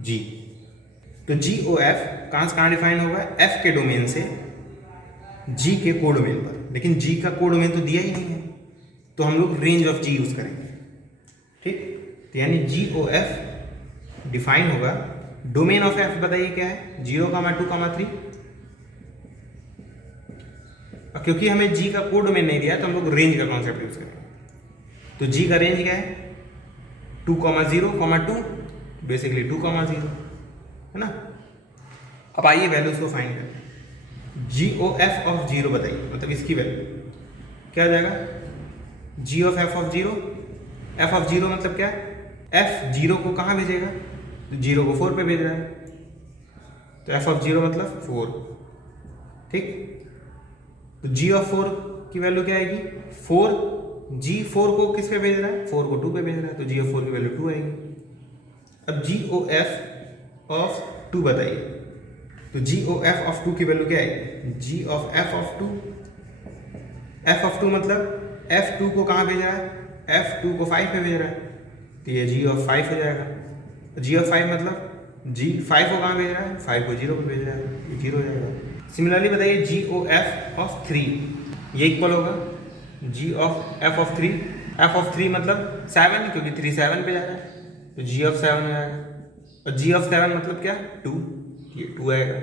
जी। तो जी ओ एफ कहाँ से कहाँ डिफाइन होगा, एफ के डोमेन से जी के कोडोमेन पर, लेकिन जी का कोडोमेन तो दिया ही नहीं है, तो हम लोग रेंज ऑफ जी यूज करेंगे। ठीक, तो यानी जी ओ एफ डिफाइन होगा डोमेन ऑफ एफ, बताइए क्या है 0,2,3। क्योंकि हमें जी का कोड डोमेन नहीं दिया तो हम लोग रेंज का कॉन्सेप्ट यूज करेंगे। तो जी का रेंज क्या है 2,0,2, बेसिकली 2,0 है ना। अब आइए वैल्यूज को फाइंड करते हैं। जी ओ एफ ऑफ 0 बताइए, मतलब इसकी वैल्यू क्या हो जाएगा, g of f of 0। F of 0 मतलब क्या, एफ 0 को कहाँ भेजेगा, तो 0 को 4 पे भेज रहा है, तो एफ ऑफ 0 मतलब 4। ठीक, तो जी ऑफ 4 की वैल्यू क्या आएगी 4। जी 4 को किस पे भेज रहा है, 4 को 2 पे भेज रहा है, तो जी ऑफ 4 की वैल्यू 2 आएगी। अब जी ओ एफ ऑफ 2 बताइए, तो जी ओ एफ ऑफ 2 की वैल्यू क्या आएगी, g of f of 2। F of 2 मतलब एफ 2 को कहाँ भेज रहा है, एफ 2 को 5 पे भेज रहा है, तो ये जी ऑफ 5 हो जाएगा। जी ऑफ 5 मतलब जी 5 को कहाँ भेज रहा है, 5 को 0 पे भेज रहा है, ये 0 हो जाएगा। सिमिलरली बताइए जी ओ एफ ऑफ 3, ये इक्वल होगा g of f of 3। F of 3 मतलब 7, क्योंकि 3 7 पे जा रहा है, तो जी ऑफ 7 हो जाएगा। और जी ऑफ 7 मतलब क्या 2, ये 2 आएगा।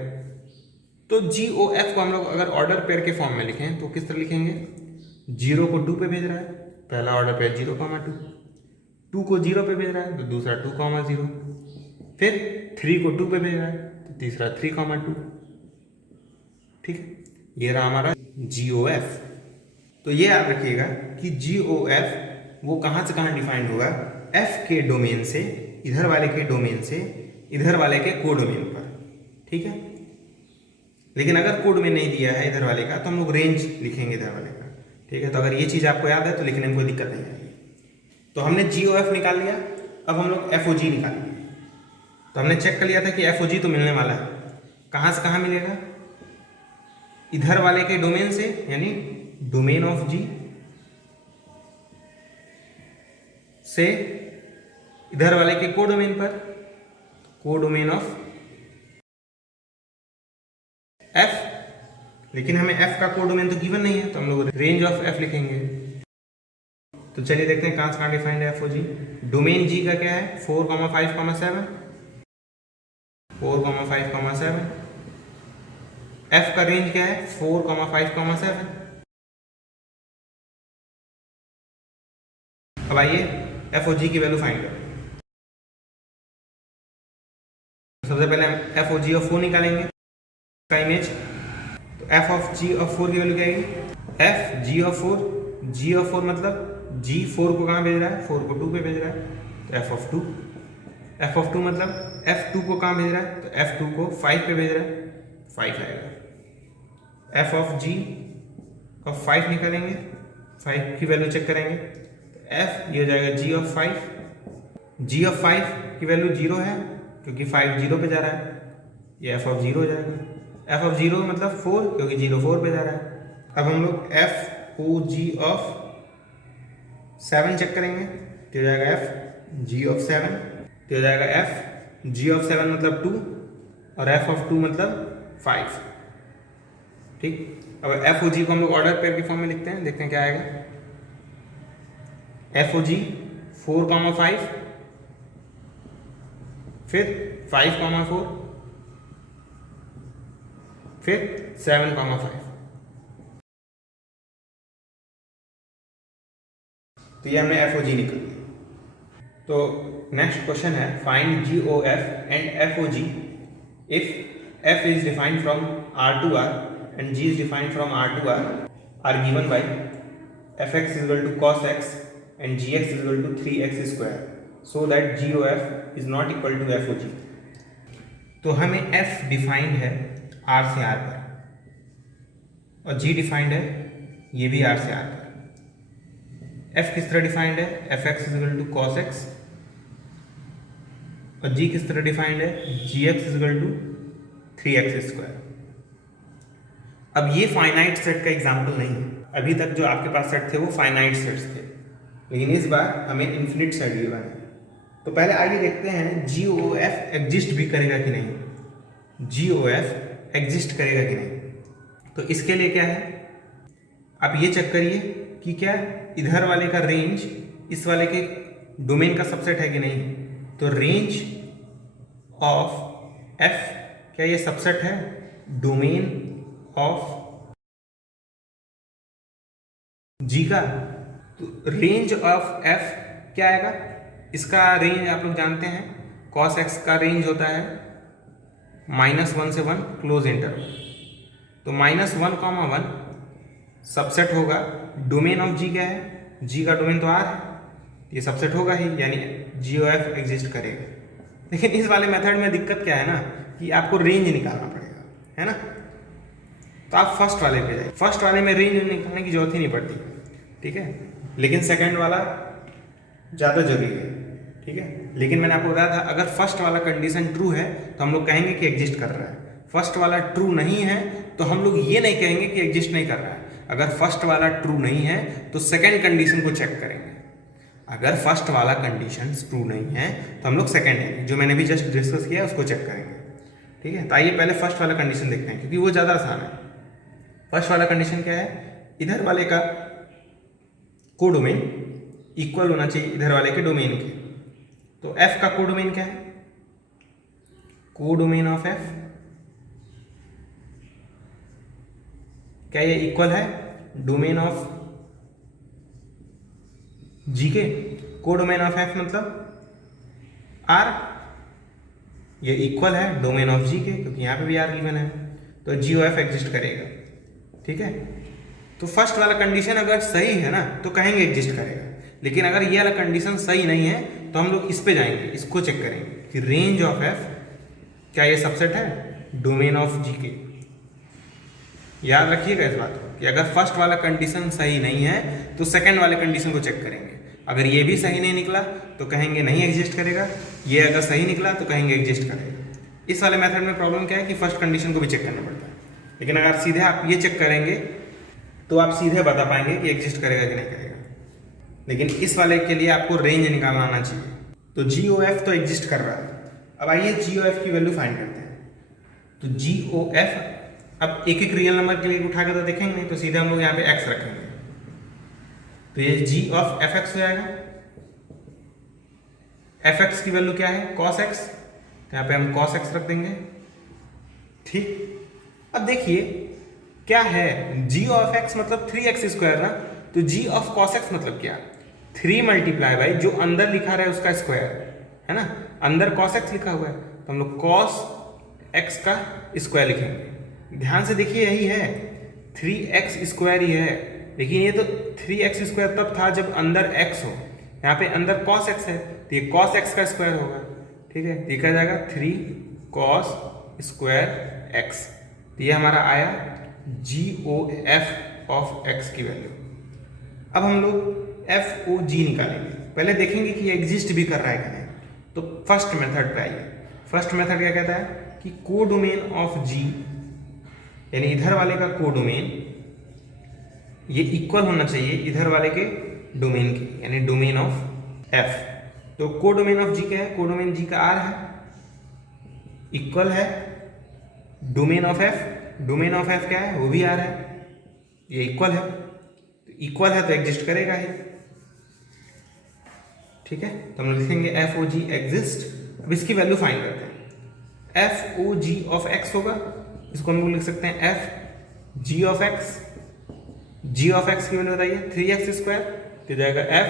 तो जी ओ एफ को हम लोग अगर ऑर्डर पेयर के फॉर्म में लिखें तो किस तरह लिखेंगे, 0 को 2 पे भेज रहा है, पहला ऑर्डर पेयर 0,2, 2 को 0 पे भेज रहा है, तो दूसरा 2,0, फिर 3 को 2 पे भेज रहा है, तो तीसरा 3,2। ठीक है, ये रहा हमारा जी ओ एफ। तो ये याद रखिएगा कि जी ओ एफ वो कहाँ से कहाँ डिफाइंड होगा, एफ के डोमेन से, इधर वाले के डोमेन से इधर वाले के कोडोमेन पर। ठीक है, लेकिन अगर कोडोमेन नहीं दिया है इधर वाले का तो हम लोग रेंज लिखेंगे इधर वाले का। ठीक है, तो अगर ये चीज़ आपको याद है तो लिखने में कोई दिक्कत नहीं आएगी। तो हमने जी ओ एफ निकाल लिया, अब हम लोग एफ ओ जी निकालेंगे। तो हमने चेक कर लिया था कि एफ ओ जी तो मिलने वाला है, कहाँ से कहाँ मिलेगा, इधर वाले के डोमेन से, यानी डोमेन ऑफ जी से इधर वाले के कोडोमेन पर, कोडोमेन ऑफ एफ। लेकिन हमें एफ का कोडोमेन तो गिवन नहीं है, तो हम लोग रेंज ऑफ एफ लिखेंगे। तो चलिए देखते हैं कहाँ से कहाँ डिफाइंड है एफ ओ जी। डोमेन जी का क्या है 4,5,7, 4,5,7। एफ का रेंज क्या है 4,5,7। अब आइए एफ ओ जी की वैल्यू फाइंड करें। सबसे पहले हम एफ ओ जी ऑफ 4 निकालेंगे का इमेज। तो एफ ऑफ जी ऑफ 4 की वैल्यू क्या आएगी, f g of 4। G of 4 मतलब जी 4 को कहाँ भेज रहा है, 4 को 2 पे भेज रहा है, तो एफ ऑफ 2। एफ ऑफ 2 मतलब एफ 2 को कहाँ भेज रहा है, तो एफ 2 को 5 पे भेज रहा है, 5 आएगा। एफ ऑफ जी ऑफ 5 निकालेंगे, 5 की वैल्यू चेक करेंगे, तो एफ ये हो जाएगा जी ऑफ 5। जी ऑफ 5 की वैल्यू 0 है, क्योंकि 5 0 पे जा रहा है, ये एफ ऑफ 0 हो जाएगा। एफ ऑफ 0 मतलब 4, क्योंकि 0 4 पे जा रहा है। अब हम लोग f o g of 7 check करेंगे, तो हो जाएगा एफ जी ऑफ 7, तो हो जाएगा एफ जी ऑफ 7 मतलब 2, और एफ ऑफ 2 मतलब 5। ठीक, अब एफ ओ जी को हम लोग ऑर्डर पेयर के फॉर्म में लिखते हैं, देखते हैं क्या आएगा। एफ ओ जी 4,5, फिर 5,4, फिर 7,5। तो ये हमने एफ ओ जी निकल लिया। तो नेक्स्ट क्वेश्चन है find g O f and f o g if f is defined from R to R and g is defined from r to r are given by fx is equal to cos x and gx is equal to 3x square so that GOF is not equal to FOG। तो हमें f defined है r से r पर और g defined है ये भी r से r पर। f किस तरह डिफाइंड है, fx is equal to cos x और g किस तरह डिफाइंड है, gx is equal to 3x square. अब ये फाइनाइट सेट का एग्जाम्पल नहीं है, अभी तक जो आपके पास सेट थे वो फाइनाइट सेट्स थे, लेकिन इस बार हमें इन्फिनिट सेट गिवन है। तो पहले आइए देखते हैं जी ओ एफ एग्जिस्ट भी करेगा कि नहीं, जी ओ एफ एग्जिस्ट करेगा कि नहीं। तो इसके लिए क्या है, आप ये चेक करिए कि क्या इधर वाले का रेंज इस वाले के डोमेन का सबसेट है कि नहीं। तो रेंज ऑफ एफ क्या ये सबसेट है डोमेन ऑफ जी का। तो रेंज ऑफ एफ क्या आएगा, इसका रेंज आप लोग जानते हैं cos x का रेंज होता है -1 से 1 क्लोज इंटरवल। तो -1,1 सबसेट होगा, डोमेन ऑफ जी क्या है, जी का डोमेन तो आर है, ये सबसेट होगा ही, यानी जी ओ एफ एग्जिस्ट करेगा। लेकिन इस वाले मेथड में दिक्कत क्या है ना कि आपको रेंज निकालना पड़ेगा, है ना। तो आप फर्स्ट वाले पे जाइए, फर्स्ट वाले में रेंज निकालने की जरूरत ही नहीं पड़ती, ठीक है। लेकिन सेकंड वाला ज़्यादा जरूरी है, ठीक है। लेकिन मैंने आपको बताया था अगर फर्स्ट वाला कंडीशन ट्रू है तो हम लोग कहेंगे कि एग्जिस्ट कर रहा है, फर्स्ट वाला ट्रू नहीं है तो हम लोग ये नहीं कहेंगे कि एग्जिस्ट नहीं कर रहा है। अगर फर्स्ट वाला ट्रू नहीं है तो सेकेंड कंडीशन को चेक करेंगे, अगर फर्स्ट वाला कंडीशन ट्रू नहीं है तो हम लोग सेकेंड जो मैंने भी जस्ट डिस्कस किया उसको चेक करेंगे, ठीक है। तो आइए पहले फर्स्ट वाला कंडीशन देखते हैं क्योंकि वो ज़्यादा आसान है। फर्स्ट वाला कंडीशन क्या है, इधर वाले का कोडोमेन इक्वल होना चाहिए इधर वाले के डोमेन के। तो f का कोडोमेन क्या है, कोडोमेन ऑफ f क्या ये इक्वल है डोमेन ऑफ g के। कोडोमेन ऑफ f मतलब r, ये इक्वल है डोमेन ऑफ g के क्योंकि यहाँ पे भी r गिवन है, तो जी ओ एफ एग्जिस्ट करेगा, ठीक है। तो फर्स्ट वाला कंडीशन अगर सही है ना तो कहेंगे एग्जिस्ट करेगा, लेकिन अगर ये वाला कंडीशन सही नहीं है तो हम लोग इस पे जाएंगे, इसको चेक करेंगे कि रेंज ऑफ एफ क्या ये सबसेट है डोमेन ऑफ जी के। याद रखिएगा इस बात को कि अगर फर्स्ट वाला कंडीशन सही नहीं है तो सेकंड वाले कंडीशन को चेक करेंगे, अगर ये भी सही नहीं निकला तो कहेंगे नहीं एग्जिस्ट करेगा, ये अगर सही निकला तो कहेंगे एग्जिस्ट करेगा। इस वाले मेथड में प्रॉब्लम क्या है कि फर्स्ट कंडीशन को भी चेक करना पड़ता है, लेकिन अगर सीधे आप ये चेक करेंगे तो आप सीधे बता पाएंगे कि एग्जिस्ट करेगा कि नहीं करेगा। लेकिन इस वाले के लिए आपको रेंज निकालना आना चाहिए। तो जी ओ एफ तो एग्जिस्ट कर रहा है। अब आइए जी ओ एफ की वैल्यू फाइंड करते हैं। तो जी ओ एफ अब एक एक रियल नंबर के लिए उठा के तो देखेंगे नहीं, तो सीधे हम लोग यहाँ पे एक्स रखेंगे, तो ये जी ऑफ एफ एक्स हो जाएगा। एफ एक्स की वैल्यू क्या है कॉस एक्स, तो यहाँ पे हम कॉस एक्स रख देंगे, ठीक। अब देखिए क्या है जी ऑफ एक्स मतलब 3x स्क्वायर ना, तो जी ऑफ कॉस एक्स मतलब क्या 3 मल्टीप्लाई बाई जो अंदर लिखा रहा है उसका स्क्वायर, है ना। अंदर कॉस एक्स लिखा हुआ है तो हम लोग कॉस एक्स का स्क्वायर लिखेंगे। ध्यान से देखिए यही है 3x स्क्वायर ही है, लेकिन ये तो 3x स्क्वायर तब था जब अंदर x हो, यहाँ पे अंदर कॉस एक्स है तो ये कॉस एक्स का स्क्वायर होगा, ठीक है। लिखा जाएगा 3 कॉस स्क्वायर एक्स, तो ये हमारा आया जी ओ एफ ऑफ एक्स की वैल्यू। अब हम लोग एफ ओ जी निकालेंगे, पहले देखेंगे कि एग्जिस्ट भी कर रहा है कि नहीं। तो फर्स्ट मेथड पे आइए। फर्स्ट मेथड क्या कहता है कि कोडोमेन ऑफ जी, यानी इधर वाले का कोडोमेन ये इक्वल होना चाहिए इधर वाले के डोमेन के, यानी डोमेन ऑफ एफ। तो कोडोमेन ऑफ जी क्या है, कोडोमेन जी का आर है, इक्वल है डोमेन ऑफ एफ क्या है, वो भी आर है, ये इक्वल है, इक्वल है तो एग्जिस्ट करेगा ही। ठीक है, तो हम लोग लिखेंगे एफ ओ जी एग्जिस्ट। अब इसकी वैल्यू फाइंड करते हैं। F o g of x होगा, इसको हम लोग लिख सकते हैं f g of x. G of x की वैल्यू बताइए, 3x², तो जाएगा एफ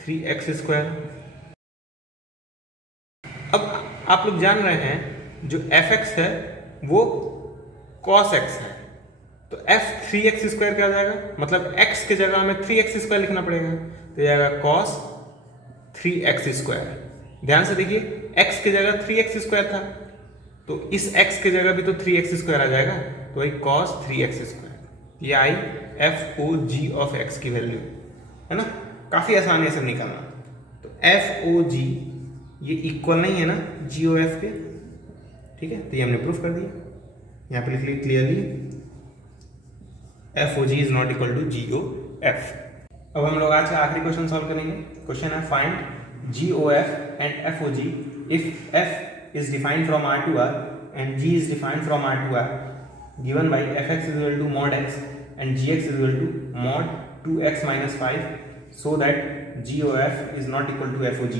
3x²। अब आप लोग जान रहे हैं जो एफ एक्स है वो कॉस एक्स है, तो एफ 3x² क्या हो जाएगा, मतलब x की जगह हमें 3x² लिखना पड़ेगा, तो जाएगा कॉस 3x²। ध्यान से देखिए, x की जगह 3x² था, तो इस x की जगह भी तो 3x² आ जाएगा, तो वही cos 3x²। ये आई f o g of x की वैल्यू है ना। काफी आसान है सब निकालना। तो एफ ओ जी ये इक्वल नहीं है ना जी ओ एफ के, ठीक है, तो ये हमने प्रूफ कर दिया। यहाँ पे लिख लिया clearly, f o g is not equal to g O f. अब हम लोग आज का आखिरी क्वेश्चन सॉल्व करेंगे। क्वेश्चन है find g O f and f o g if f is defined from R to R and g is defined from R to R given by fx is equal to mod x and gx is equal to mod 2x minus 5 so that GOF is not equal to FOG।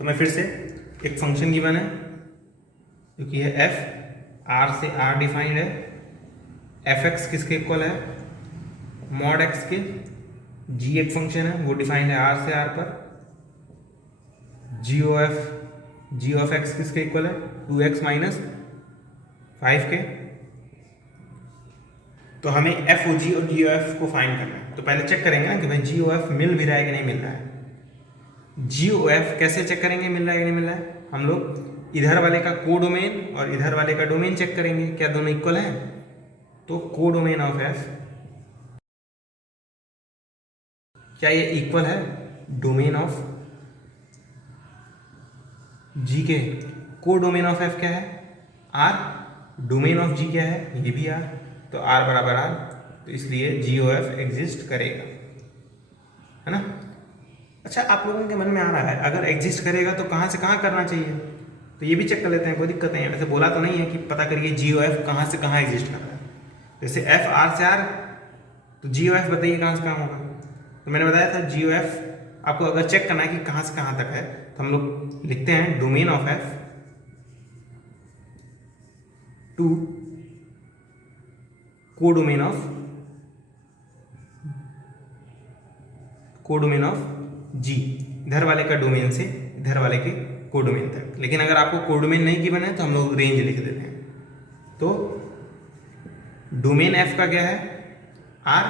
तो मैं फिर से एक function given है क्योंकि ये f r से r defined है, fx किसके इक्वल है, mod x के, g एक फंक्शन है वो डिफाइंड है r से r पर, g ऑफ x किसके इक्वल है 2x माइनस 5 के। तो हमें एफ ओ जी और जी ओ एफ को फाइंड करना है। तो पहले चेक करेंगे कि भाई जी ओ एफ मिल भी रहा है कि नहीं मिल रहा है। जी ओ एफ कैसे चेक करेंगे मिल रहा है कि नहीं मिल रहा है, हम लोग इधर वाले का कोडोमेन और इधर वाले का डोमेन चेक करेंगे क्या दोनों इक्वल हैं। तो कोडोमेन ऑफ एफ क्या ये इक्वल है डोमेन ऑफ जी के। कोडोमेन ऑफ एफ क्या है आर, डोमेन ऑफ जी क्या है ये भी आर, तो आर बराबर आर, तो इसलिए जी ओ एफ एग्जिस्ट करेगा, है ना। अच्छा, आप लोगों के मन में आ रहा है अगर एग्जिस्ट करेगा तो कहाँ से कहाँ करना चाहिए, तो ये भी चेक कर लेते हैं, कोई दिक्कत नहीं है। वैसे बोला तो नहीं है कि पता करिए जी ओ एफ कहाँ से कहाँ एग्जिस्ट कर रहा है। जैसे एफ आर से आर, तो जी ओ एफ बताइए कहाँ से कहाँ होगा। तो मैंने बताया था जी ओ एफ आपको अगर चेक करना है कि कहाँ से कहाँ तक है, तो हम लोग लिखते हैं domain of f to codomain of g, इधर वाले का डोमेन से इधर वाले के कोडोमेन तक। लेकिन अगर आपको कोडोमेन नहीं गिवन है तो हम लोग रेंज लिख देते हैं। तो डोमेन एफ का क्या है आर,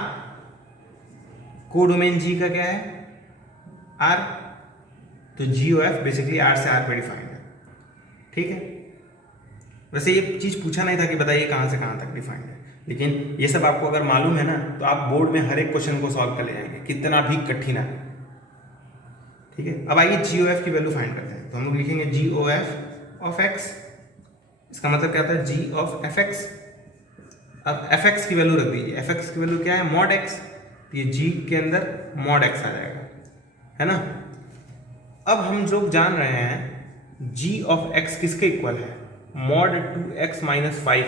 कोडोमेन जी का क्या है आर, तो g O F basically are से आर पे डिफाइंड है, ठीक है। वैसे ये चीज पूछा नहीं था कि बताइए कहाँ से कहाँ तक डिफाइंड है, लेकिन ये सब आपको अगर मालूम है ना तो आप बोर्ड में हर एक क्वेश्चन को सॉल्व कर ले जाएंगे, कितना भी कठिन है, ठीक है। अब आइए जी ओ एफ की वैल्यू फाइंड करते हैं। तो हम लोग लिखेंगे g O F of x, इसका मतलब क्या होता है जी ऑफ एफ एक्स। अब एफ एक्स की वैल्यू रख दीजिए, एफ एक्स की वैल्यू क्या है मॉड एक्स, तो ये जी के अंदर मॉड एक्स आ जाएगा, है ना। अब हम लोग जान रहे हैं जी ऑफ एक्स किसके इक्वल है मॉड 2x माइनस 5,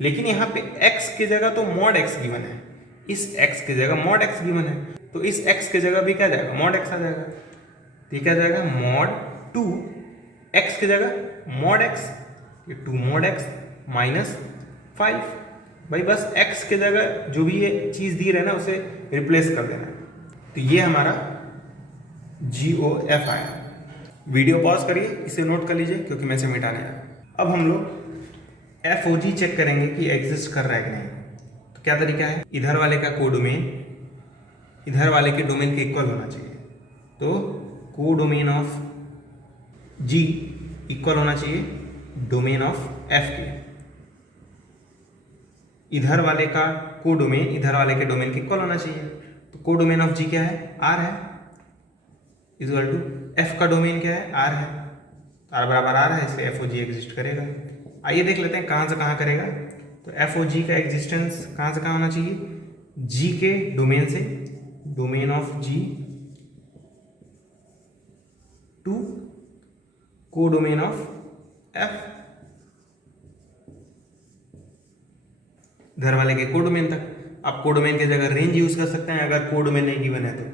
लेकिन यहाँ पे x की जगह तो मॉड x गिवन है, इस x की जगह मॉड x गिवन है, तो इस x की जगह भी क्या जाएगा मॉड x आ जाएगा, तो ये क्या जाएगा मॉड 2x की जगह मॉड x, ये 2 मॉड x माइनस 5। भाई बस x की जगह जो भी ये चीज दी रहे ना उसे रिप्लेस कर देना, तो ये हमारा GOF आया। वीडियो पॉज करिए, इसे नोट कर लीजिए क्योंकि मैं इसे मिटाने जा रहा हूँ। अब हम लोग FOG चेक करेंगे कि एग्जिस्ट कर रहा है कि नहीं। तो क्या तरीका है, इधर वाले का कोडोमेन इधर वाले के डोमेन के इक्वल होना चाहिए, तो कोडोमेन ऑफ G इक्वल होना चाहिए डोमेन ऑफ F के। इधर वाले का कोडोमेन इधर वाले के डोमेन के इक्वल होना चाहिए, तो कोडोमेन ऑफ G क्या है R है, इक्वल टू F का डोमेन क्या है R है, R बराबर R है, इसलिए FOG एग्जिस्ट करेगा। आइए देख लेते हैं कहाँ से कहाँ करेगा। तो FOG का एग्जिस्टेंस कहाँ से कहाँ होना चाहिए, G के डोमेन से, domain of G to codomain of f, इधर वाले के कोडोमेन तक। आप कोडोमेन की जगह रेंज यूज कर सकते हैं अगर कोडोमेन नहीं गिवन है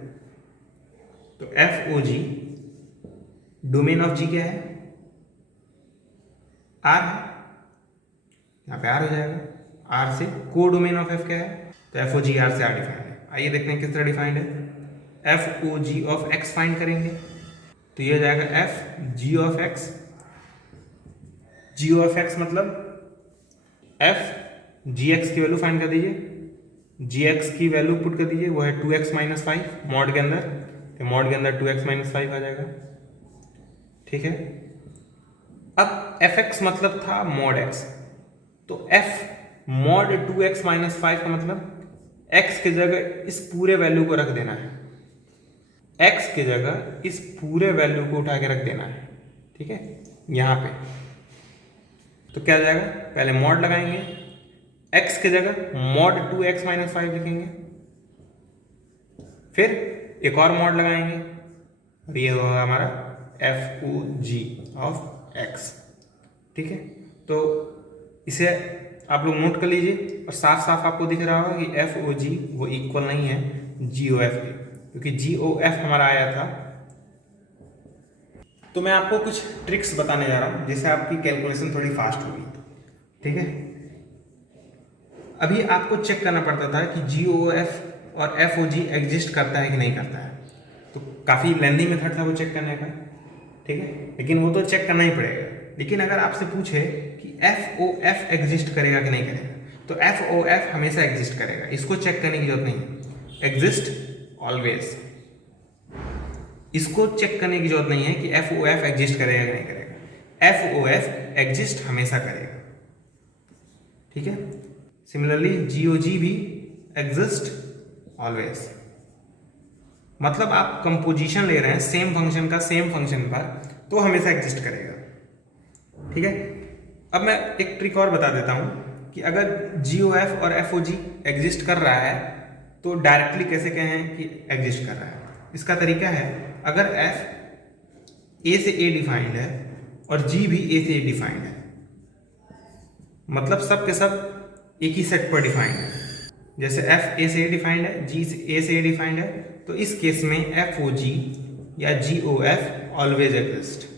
तो f o g, domain of g क्या है, आर है, यहाँ पे आर हो जाएगा। आर से कोडोमेन ऑफ एफ क्या है, तो एफ ओ जी आर से आर डिफाइंड है। आइए देखते हैं किस तरह डिफाइंड है। F o g of x find करेंगे तो ये हो जाएगा f g of x. G of x मतलब एफ जी एक्स की वैल्यू फाइंड कर दीजिए। जी एक्स की वैल्यू पुट कर दीजिए, वो है 2x माइनस 5 मॉड के अंदर, तो मॉड के अंदर 2x माइनस 5 आ जाएगा। ठीक है, अब एफ एक्स मतलब था मॉड एक्स, तो एफ मॉड 2x माइनस 5 का मतलब x की जगह इस पूरे वैल्यू को रख देना है, x की जगह इस पूरे वैल्यू को उठा के रख देना है। ठीक है, यहां पे तो क्या जाएगा, पहले मॉड लगाएंगे, x की जगह मॉड 2x माइनस 5 लिखेंगे, फिर एक और मॉड लगाएंगे और ये होगा हमारा f o g of x। ठीक है, तो इसे आप लोग नोट कर लीजिए और साफ साफ आपको दिख रहा होगा कि एफ ओ जी वो इक्वल नहीं है जी ओ एफ के, क्योंकि जी ओ एफ हमारा आया था। तो मैं आपको कुछ ट्रिक्स बताने जा रहा हूँ जिससे आपकी कैलकुलेशन थोड़ी फास्ट होगी। ठीक है, अभी आपको चेक करना पड़ता था कि जी ओ एफ और एफ ओ जी एग्जिस्ट करता है कि नहीं करता है, तो काफ़ी लेंथी मेथड था वो चेक करने का। ठीक है, लेकिन वो तो चेक करना ही पड़ेगा। लेकिन अगर आपसे पूछे कि एफ ओ एफ एग्जिस्ट करेगा कि नहीं करेगा, तो एफ ओ एफ हमेशा एग्जिस्ट करेगा, इसको चेक करने की जरूरत नहीं है। एग्जिस्ट ऑलवेज, इसको चेक करने की जरूरत नहीं है कि एफ ओ एफ एग्जिस्ट करेगा कि नहीं करेगा। एफ ओ एफ एग्जिस्ट हमेशा करेगा। ठीक है, सिमिलरली जी ओ जी भी एग्जिस्ट ऑलवेज, मतलब आप कंपोजिशन ले रहे हैं सेम फंक्शन का सेम फंक्शन पर, तो हमेशा एग्जिस्ट करेगा। ठीक है, अब मैं एक ट्रिक और बता देता हूं कि अगर जी ओ एफ और एफ ओ जी एग्जिस्ट कर रहा है तो डायरेक्टली कैसे कहें कि एग्जिस्ट कर रहा है। इसका तरीका है, अगर एफ ए से ए डिफाइंड है और जी भी ए से ए डिफाइंड है, मतलब सब के सब एक ही सेट पर डिफाइंड है। जैसे एफ ए से ए डिफाइंड है, जी ए से ए डिफाइंड है, तो इस केस में एफ ओ जी या जी ओ एफ ऑलवेज एग्जिस्ट।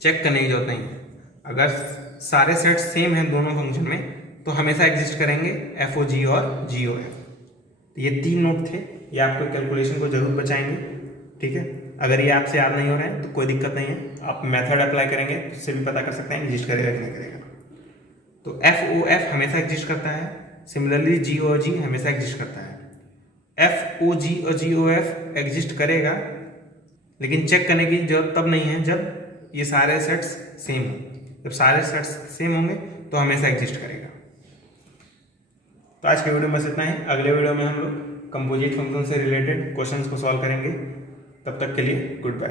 चेक करने की जरूरत नहीं है, अगर सारे सेट सेम हैं दोनों फंक्शन में तो हमेशा एग्जिस्ट करेंगे एफ ओ जी और जी ओ एफ। तो ये 3 नोट थे, ये आपको कैलकुलेशन को जरूर बचाएंगे। ठीक है, अगर ये आपसे याद नहीं हो रहा है तो कोई दिक्कत नहीं है, आप मेथड अप्लाई करेंगे तो उससे भी पता कर सकते हैं एग्जिस्ट करेगा कि नहीं करेगा। तो एफ ओ एफ हमेशा एग्जिस्ट करता है, सिमिलरली जी ओ जी हमेशा एग्जिस्ट करता है। एफ ओ जी और जी ओ एफ एग्जिस्ट करेगा, लेकिन चेक करने की जरूरत तब नहीं है जब ये सारे सेट्स सेम हो। जब सारे सेट्स सेम होंगे तो हमेशा एग्जिस्ट करेगा। तो आज के वीडियो में बस इतना ही। अगले वीडियो में हम लोग कंपोजिट फंक्शन से रिलेटेड क्वेश्चंस को सॉल्व करेंगे। तब तक के लिए गुड बाय।